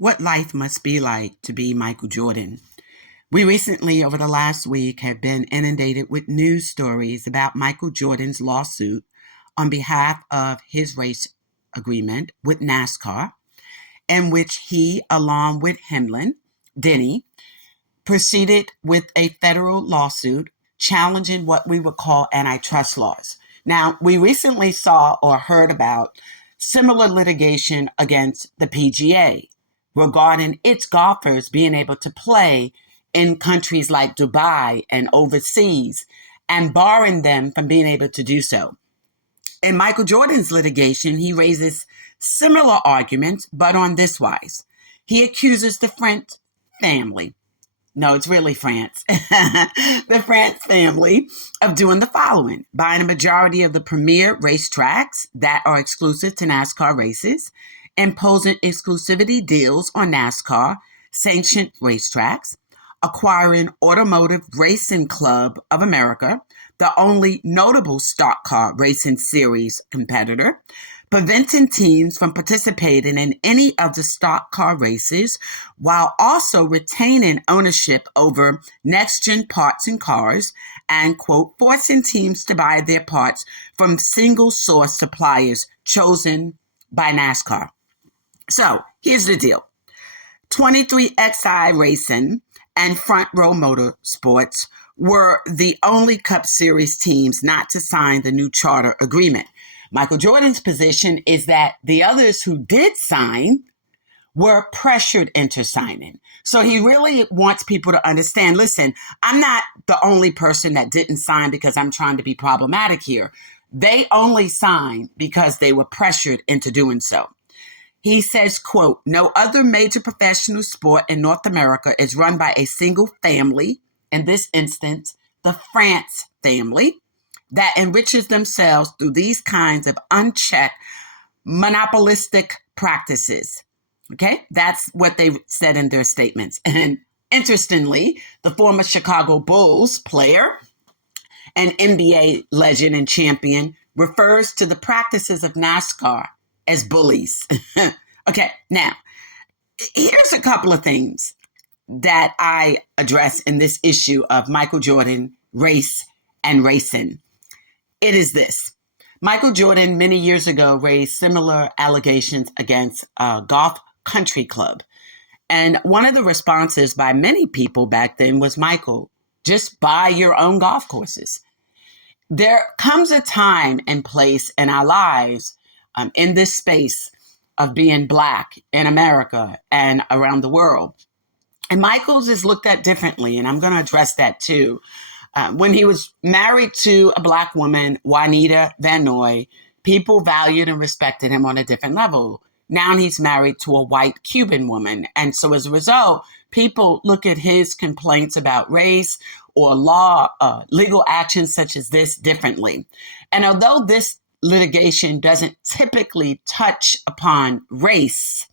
What life must be like to be Michael Jordan. We recently, over the last week, have been inundated with news stories about Michael Jordan's lawsuit on behalf of his race agreement with NASCAR, in which he, along with Hamlin, Denny, proceeded with a federal lawsuit challenging what we would call antitrust laws. Now, we recently saw or heard about similar litigation against the PGA regarding its golfers being able to play in countries like Dubai and overseas and barring them from being able to do so. In Michael Jordan's litigation, he raises similar arguments, but on this wise. He accuses the France family, no, it's really France, the France family of doing the following: buying a majority of the premier racetracks that are exclusive to NASCAR races, imposing exclusivity deals on NASCAR sanctioned racetracks, acquiring Automotive Racing Club of America, the only notable stock car racing series competitor, preventing teams from participating in any of the stock car races while also retaining ownership over next-gen parts and cars and, quote, forcing teams to buy their parts from single-source suppliers chosen by NASCAR. So here's the deal. 23XI Racing and Front Row Motorsports were the only Cup Series teams not to sign the new charter agreement. Michael Jordan's position is that the others who did sign were pressured into signing. So he really wants people to understand, listen, I'm not the only person that didn't sign because I'm trying to be problematic here. They only signed because they were pressured into doing so. He says, quote, no other major professional sport in North America is run by a single family, in this instance, the France family, that enriches themselves through these kinds of unchecked monopolistic practices. Okay, that's what they said in their statements. And interestingly, the former Chicago Bulls player and NBA legend and champion refers to the practices of NASCAR as bullies. Okay, now, here's a couple of things that I address in this issue of Michael Jordan, race, and racing. It is this. Michael Jordan, many years ago, raised similar allegations against a golf country club. And one of the responses by many people back then was, Michael, just buy your own golf courses. There comes a time and place in our lives in this space of being Black in America and around the world. And Michael's is looked at differently, and I'm going to address that too. When he was married to a Black woman, Juanita Van Noy, people valued and respected him on a different level. Now he's married to a white Cuban woman. And so as a result, people look at his complaints about race or legal actions such as this differently. And although this litigation doesn't typically touch upon race,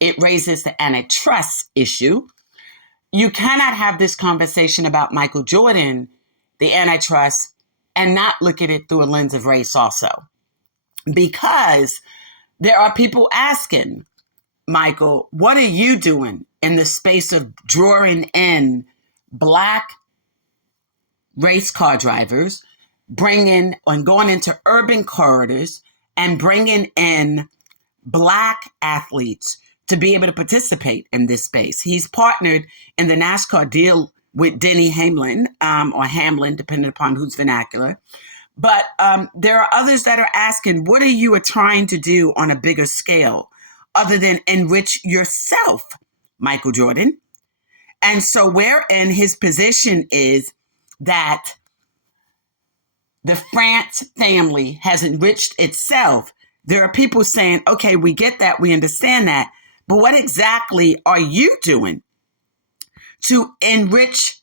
it raises the antitrust issue. You cannot have this conversation about Michael Jordan, the antitrust, and not look at it through a lens of race also. Because there are people asking, Michael, what are you doing in the space of drawing in Black race car drivers, bringing and going into urban corridors and bringing in Black athletes to be able to participate in this space? He's partnered in the NASCAR deal with Denny Hamlin, or Hamlin, depending upon whose vernacular. But there are others that are asking, what are you trying to do on a bigger scale other than enrich yourself, Michael Jordan? And so wherein his position is that the France family has enriched itself, there are people saying, okay, we get that, we understand that, but what exactly are you doing to enrich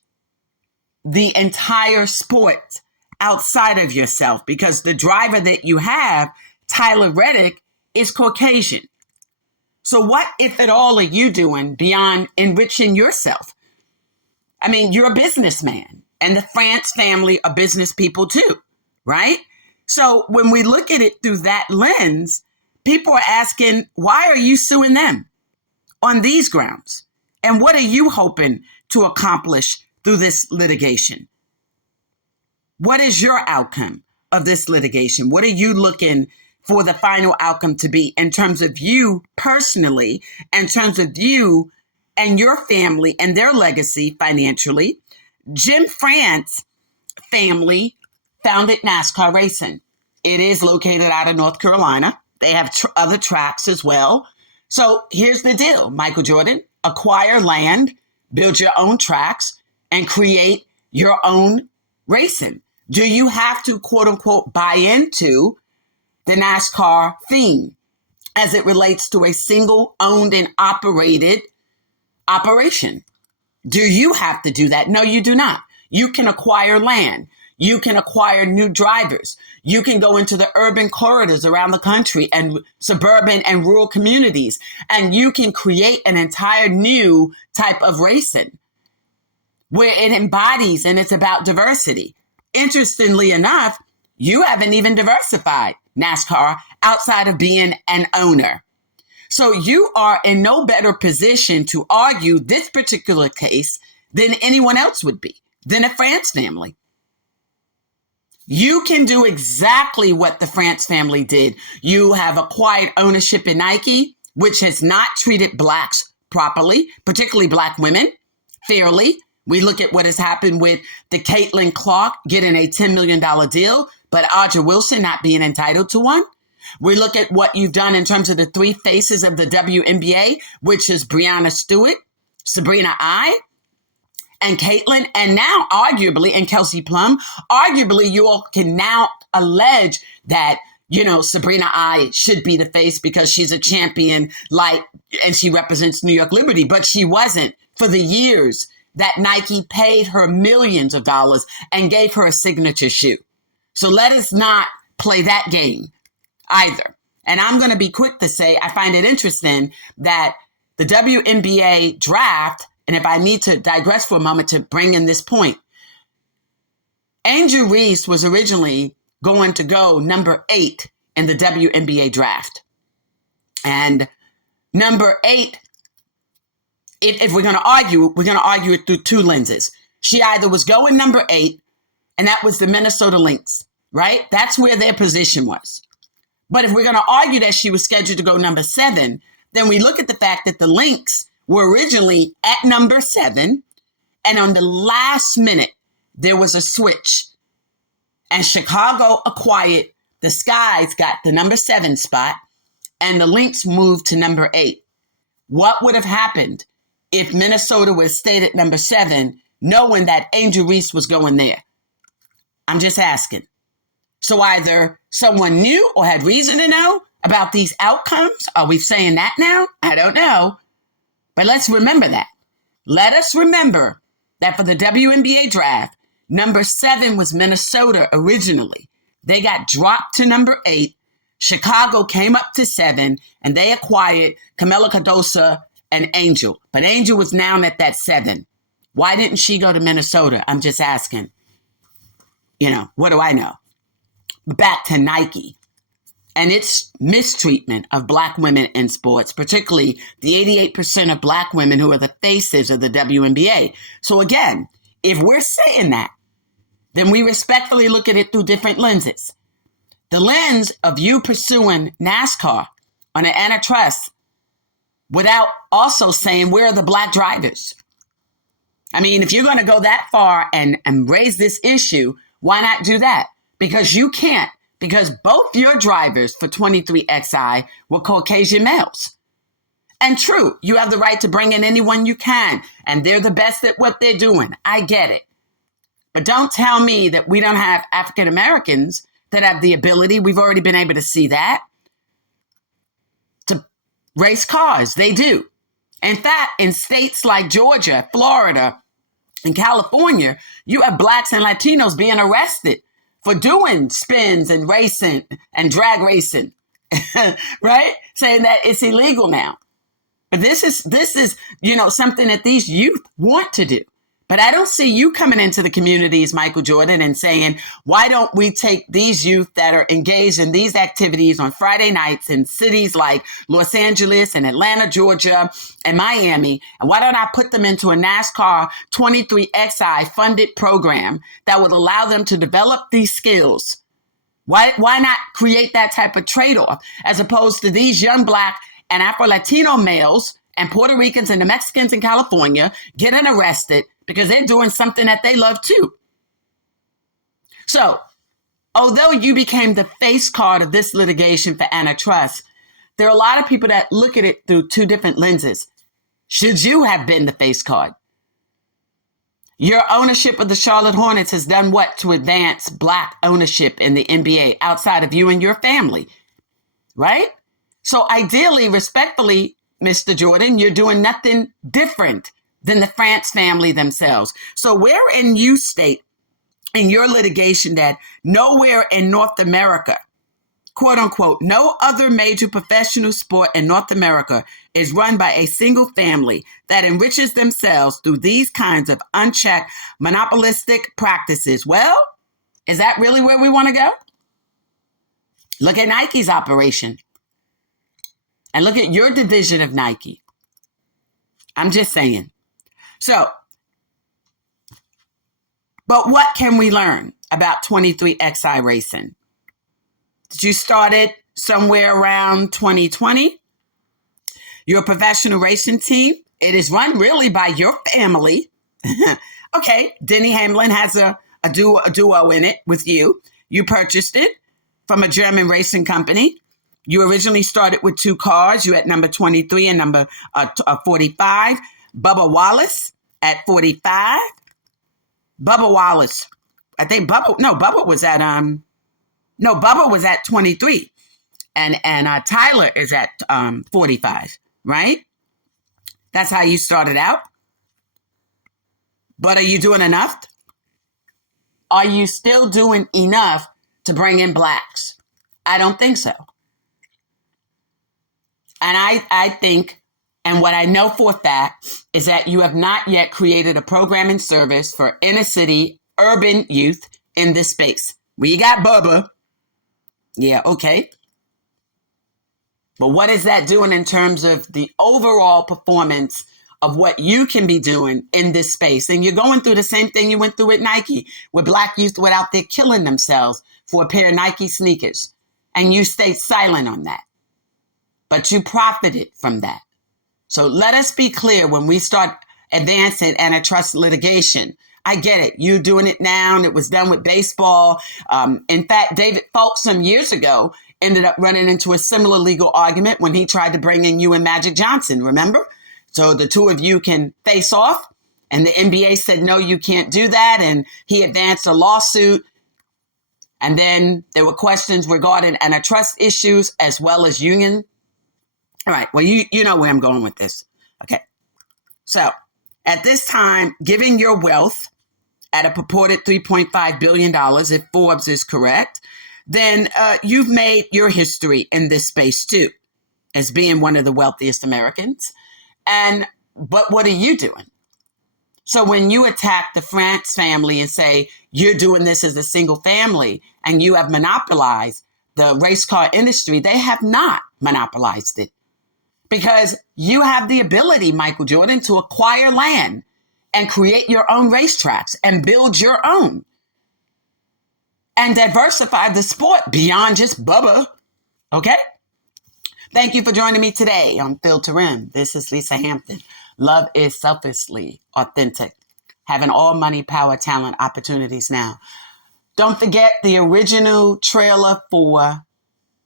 the entire sport outside of yourself? Because the driver that you have, Tyler Reddick, is Caucasian. So what, if at all, are you doing beyond enriching yourself? I mean, you're a businessman, and the France family are business people too, right? So when we look at it through that lens, people are asking, why are you suing them? on these grounds? And what are you hoping to accomplish through this litigation? What is your outcome of this litigation? What are you looking for the final outcome to be in terms of you personally, in terms of you and your family and their legacy financially? Jim France's family founded NASCAR Racing. It is located out of North Carolina. They have other tracks as well. So here's the deal, Michael Jordan: acquire land, build your own tracks, and create your own racing. Do you have to, quote unquote, buy into the NASCAR theme as it relates to a single owned and operated operation? Do you have to do that? No, you do not. You can acquire land. You can acquire new drivers. You can go into the urban corridors around the country and suburban and rural communities, and you can create an entire new type of racing where it embodies and it's about diversity. Interestingly enough, you haven't even diversified NASCAR outside of being an owner. So you are in no better position to argue this particular case than anyone else would be, than a France family. You can do exactly what the France family did. You have acquired ownership in Nike, which has not treated blacks properly, particularly black women, fairly. We look at what has happened with the Caitlin Clark getting a $10 million deal, but Audra Wilson not being entitled to one. We look at what you've done in terms of the three faces of the WNBA, which is Breanna Stewart, Sabrina I, and Caitlin, and now arguably, and Kelsey Plum, arguably you all can now allege that, you know, Sabrina I should be the face because she's a champion, like, and she represents New York Liberty, but she wasn't for the years that Nike paid her millions of dollars and gave her a signature shoe. So let us not play that game either. And I'm going to be quick to say, I find it interesting that the WNBA draft, and if I need to digress for a moment to bring in this point, Angel Reese was originally going to go number 8 in the WNBA draft. And number 8, if we're going to argue it through two lenses. She either was going number 8, and that was the Minnesota Lynx, right? That's where their position was. But if we're going to argue that she was scheduled to go number 7, then we look at the fact that the Lynx were originally at number 7, and on the last minute, there was a switch. And Chicago acquired, the Skies got the number 7 spot, and the Lynx moved to number 8. What would have happened if Minnesota was stayed at number 7, knowing that Angel Reese was going there? I'm just asking. So either someone knew or had reason to know about these outcomes. Are we saying that now? I don't know. But let's remember that. Let us remember that for the WNBA draft, number 7 was Minnesota originally. They got dropped to number 8. Chicago came up to 7, and they acquired Camila Cardoso and Angel. But Angel was now at that 7. Why didn't she go to Minnesota? I'm just asking. You know, what do I know? Back to Nike and its mistreatment of black women in sports, particularly the 88% of black women who are the faces of the WNBA. So again, if we're saying that, then we respectfully look at it through different lenses. The lens of you pursuing NASCAR on an AntiTrust without also saying where are the black drivers. I mean, if you're going to go that far and raise this issue, why not do that? Because you can't, because both your drivers for 23XI were Caucasian males. And true, you have the right to bring in anyone you can, and they're the best at what they're doing. I get it. But don't tell me that we don't have African Americans that have the ability, we've already been able to see that, to race cars. They do. In fact, in states like Georgia, Florida, and California, you have blacks and Latinos being arrested for doing spins and racing and drag racing, right? Saying that it's illegal now. But this is, you know, something that these youth want to do. But I don't see you coming into the communities, Michael Jordan, and saying, why don't we take these youth that are engaged in these activities on Friday nights in cities like Los Angeles and Atlanta, Georgia, and Miami, and why don't I put them into a NASCAR 23XI funded program that would allow them to develop these skills? Why not create that type of trade-off as opposed to these young Black and Afro-Latino males and Puerto Ricans and the Mexicans in California getting arrested because they're doing something that they love too. So, although you became the face card of this litigation for AntiTrust, there are a lot of people that look at it through two different lenses. Should you have been the face card? Your ownership of the Charlotte Hornets has done what to advance Black ownership in the NBA outside of you and your family, right? So ideally, respectfully, Mr. Jordan, you're doing nothing different than the France family themselves. So wherein you state in your litigation that nowhere in North America, quote unquote, no other major professional sport in North America is run by a single family that enriches themselves through these kinds of unchecked monopolistic practices. Well, is that really where we want to go? Look at Nike's operation. And look at your division of Nike. I'm just saying. So, but what can we learn about 23XI racing? Did you start it somewhere around 2020? Your professional racing team, it is run really by your family. Okay, Denny Hamlin has a duo in it with you. You purchased it from a German racing company. You originally started with 2 cars. You had number 23 and number 45. Bubba Wallace at 45. Bubba Wallace, I think Bubba was at 23. And Tyler is at 45, right? That's how you started out. But are you doing enough? Are you still doing enough to bring in Blacks? I don't think so. And I think, and what I know for a fact, is that you have not yet created a program and service for inner city urban youth in this space. We got Bubba. Yeah, okay. But what is that doing in terms of the overall performance of what you can be doing in this space? And you're going through the same thing you went through at Nike, where Black youth were out there killing themselves for a pair of Nike sneakers. And you stayed silent on that. But you profited from that. So let us be clear when we start advancing antitrust litigation. I get it. You're doing it now, and it was done with baseball. In fact, David Falk some years ago ended up running into a similar legal argument when he tried to bring in you and Magic Johnson, remember? So the two of you can face off, and the NBA said, no, you can't do that, and he advanced a lawsuit. And then there were questions regarding antitrust issues as well as union. All right, well, you know where I'm going with this. Okay, so at this time, given your wealth at a purported $3.5 billion, if Forbes is correct, then you've made your history in this space too, as being one of the wealthiest Americans. But what are you doing? So when you attack the France family and say you're doing this as a single family and you have monopolized the race car industry, they have not monopolized it. Because you have the ability, Michael Jordan, to acquire land and create your own racetracks and build your own and diversify the sport beyond just Bubba. Okay? Thank you for joining me today on Fill to Rim. This is Lisa Hampton. Love is selflessly authentic. Having all money, power, talent, opportunities now. Don't forget the original trailer for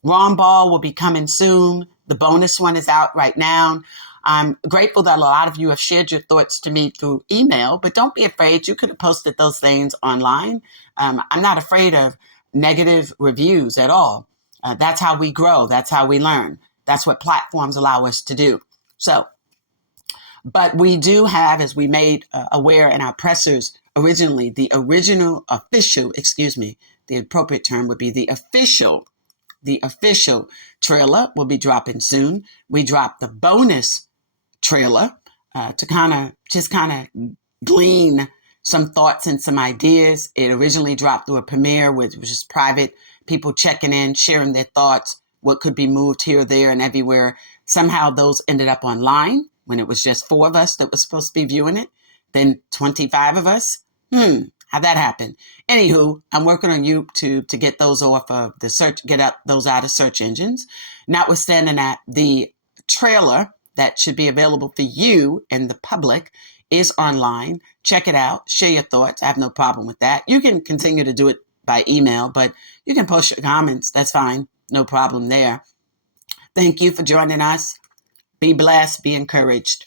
Ron Ball will be coming soon. The bonus one is out right now. I'm grateful that a lot of you have shared your thoughts to me through email, but don't be afraid. You could have posted those things online. I'm not afraid of negative reviews at all. That's how we grow. That's how we learn. That's what platforms allow us to do. So, but we do have, as we made aware in our pressers originally, the appropriate term would be the official trailer will be dropping soon. We dropped the bonus trailer to kind of glean some thoughts and some ideas. It originally dropped through a premiere, which was just private people checking in, sharing their thoughts, what could be moved here, there, and everywhere. Somehow those ended up online when it was just 4 of us that was supposed to be viewing it, then 25 of us. How'd that happen? Anywho, I'm working on YouTube to get those off of the search, get up those out of search engines. Notwithstanding that, the trailer that should be available for you and the public is online. Check it out. Share your thoughts. I have no problem with that. You can continue to do it by email, but you can post your comments. That's fine. No problem there. Thank you for joining us. Be blessed. Be encouraged.